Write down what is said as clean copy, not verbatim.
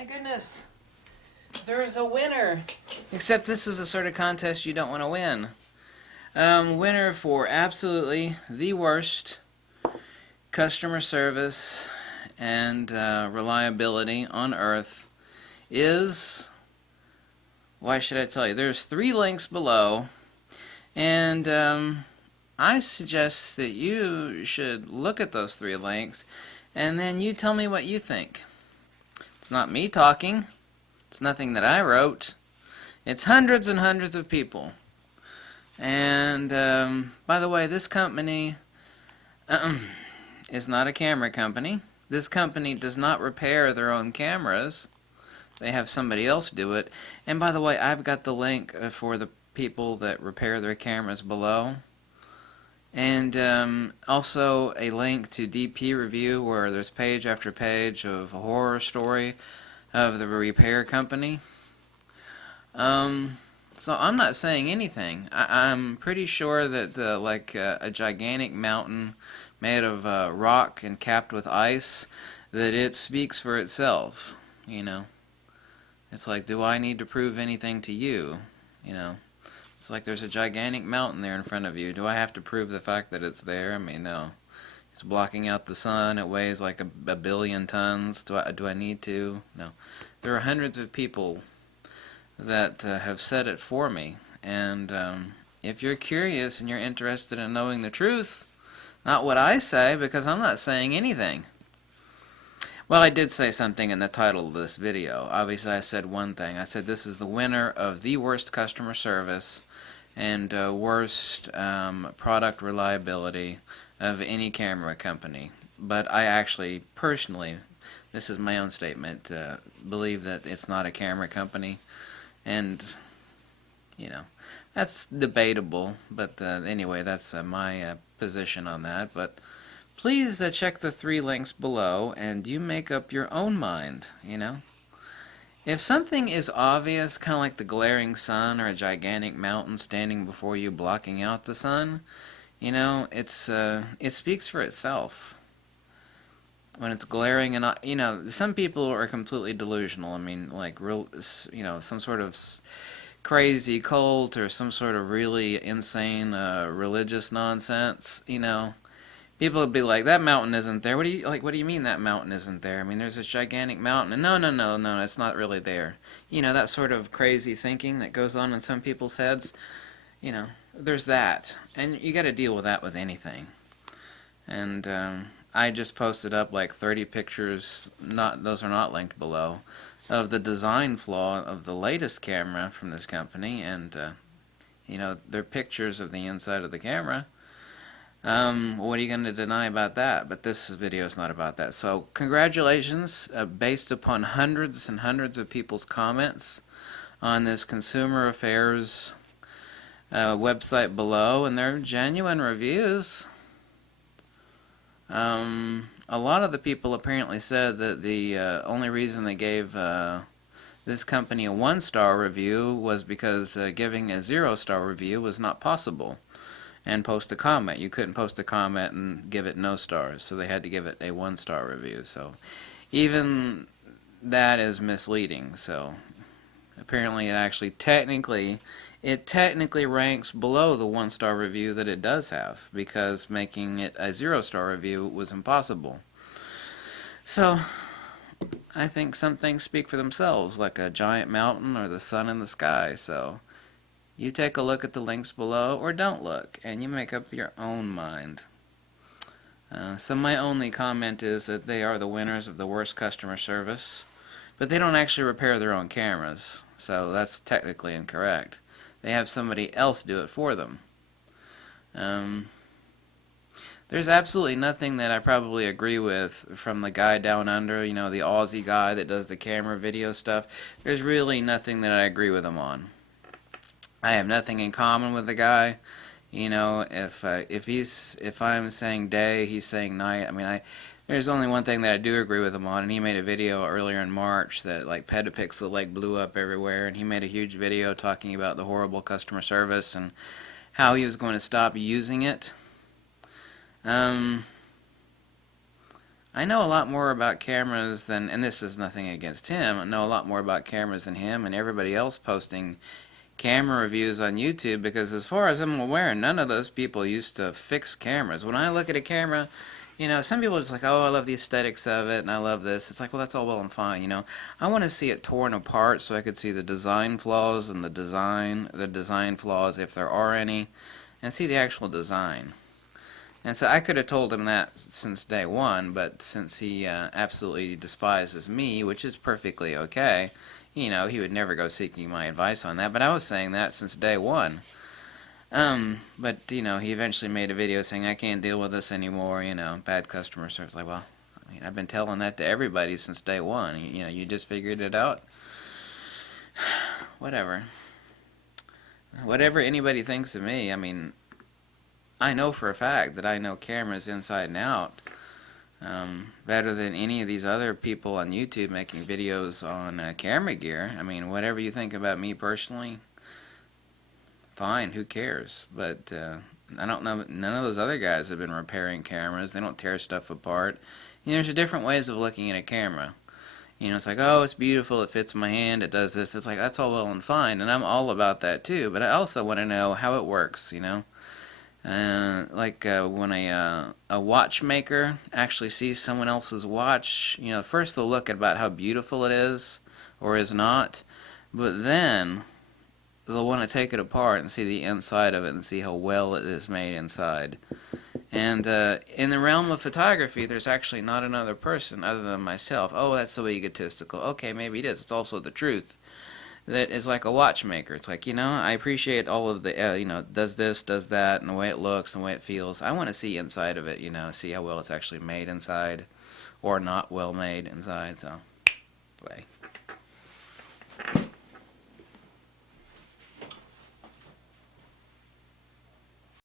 My goodness. There's a winner. Except this is the sort of contest you don't want to win. Winner for absolutely the worst customer service and reliability on Earth is... Why should I tell you? There's 3 links below, and I suggest that you should look at those 3 links, and then you tell me what you think. It's not me talking. It's nothing that I wrote. It's hundreds and hundreds of people. And, by the way, this company is not a camera company. This company does not repair their own cameras. They have somebody else do it. And, by the way, I've got the link for the people that repair their cameras below. And also a link to DP Review, where there's page after page of a horror story of the repair company. So I'm not saying anything. I'm pretty sure that a gigantic mountain made of rock and capped with ice, that it speaks for itself. You know, it's like, do I need to prove anything to you? You know, it's like there's a gigantic mountain there in front of you. Do I have to prove the fact that it's there? I mean, no. It's blocking out the sun. It weighs like a billion tons. Do I need to? No. There are hundreds of people that have said it for me. And if you're curious and you're interested in knowing the truth, not what I say, because I'm not saying anything. Well, I did say something in the title of this video. Obviously, I said one thing. I said this is the winner of the worst customer service and worst product reliability of any camera company. But I actually, personally, this is my own statement, believe that it's not a camera company. And, you know, that's debatable. But anyway, that's my position on that. But please check the 3 links below and you make up your own mind, you know. If something is obvious, kind of like the glaring sun or a gigantic mountain standing before you blocking out the sun, you know, it speaks for itself. When it's glaring and, you know, some people are completely delusional. I mean, like, real, you know, some sort of crazy cult or some sort of really insane religious nonsense, you know. People would be like, that mountain isn't there. What do you mean that mountain isn't there? I mean, there's this gigantic mountain. And no, it's not really there. You know, that sort of crazy thinking that goes on in some people's heads. You know, there's that. And you got to deal with that with anything. And I just posted up like 30 pictures, those are not linked below, of the design flaw of the latest camera from this company. And, you know, they're pictures of the inside of the camera. What are you going to deny about that? But this video is not about that. So congratulations, based upon hundreds and hundreds of people's comments on this Consumer Affairs website below, and they're genuine reviews. A lot of the people apparently said that the only reason they gave this company a 1-star review was because giving a 0-star review was not possible. And post a comment. You couldn't post a comment and give it no stars, so they had to give it a 1-star review. So even that is misleading. So apparently it technically ranks below the 1-star review that it does have, because making it a 0-star review was impossible. So I think some things speak for themselves, like a giant mountain or the sun in the sky. So you take a look at the links below, or don't look, and you make up your own mind. So my only comment is that they are the winners of the worst customer service, but they don't actually repair their own cameras, so that's technically incorrect. They have somebody else do it for them. There's absolutely nothing that I probably agree with from the guy down under, you know, the Aussie guy that does the camera video stuff. There's really nothing that I agree with him on. I have nothing in common with the guy. You know, if I'm saying day, he's saying night. I mean, there's only one thing that I do agree with him on, and he made a video earlier in March that like Petapixel like blew up everywhere, and he made a huge video talking about the horrible customer service and how he was going to stop using it. I know a lot more about cameras than, and this is nothing against him, I know a lot more about cameras than him and everybody else posting camera reviews on YouTube, because as far as I'm aware, none of those people used to fix cameras. When I look at a camera, some people are just like, oh, I love the aesthetics of it and I love this. It's like, well, that's all well and fine. I want to see it torn apart so I could see the design flaws and the design flaws if there are any, and see the actual design. And so I could have told him that since day one, but since he absolutely despises me, which is perfectly okay, he would never go seeking my advice on that. But I was saying that since day one. But he eventually made a video saying I can't deal with this anymore. Bad customer service. Like, well, I mean, I've been telling that to everybody since day one. You just figured it out. Whatever. Whatever anybody thinks of me, I mean, I know for a fact that I know cameras inside and out better than any of these other people on YouTube making videos on camera gear. I mean, whatever you think about me personally, fine, who cares? But I don't know, none of those other guys have been repairing cameras. They don't tear stuff apart. There's different ways of looking at a camera. It's like, oh, it's beautiful, it fits my hand, it does this. It's like, that's all well and fine, and I'm all about that too, but I also want to know how it works. When a watchmaker actually sees someone else's watch, first they'll look at about how beautiful it is or is not, but then they'll want to take it apart and see the inside of it and see how well it is made inside. And in the realm of photography, there's actually not another person other than myself. Oh, that's so egotistical. Okay, maybe it is. It's also the truth. That is like a watchmaker. It's like, I appreciate all of the, does this, does that, and the way it looks, and the way it feels. I want to see inside of it, see how well it's actually made inside, or not well made inside, so, bye.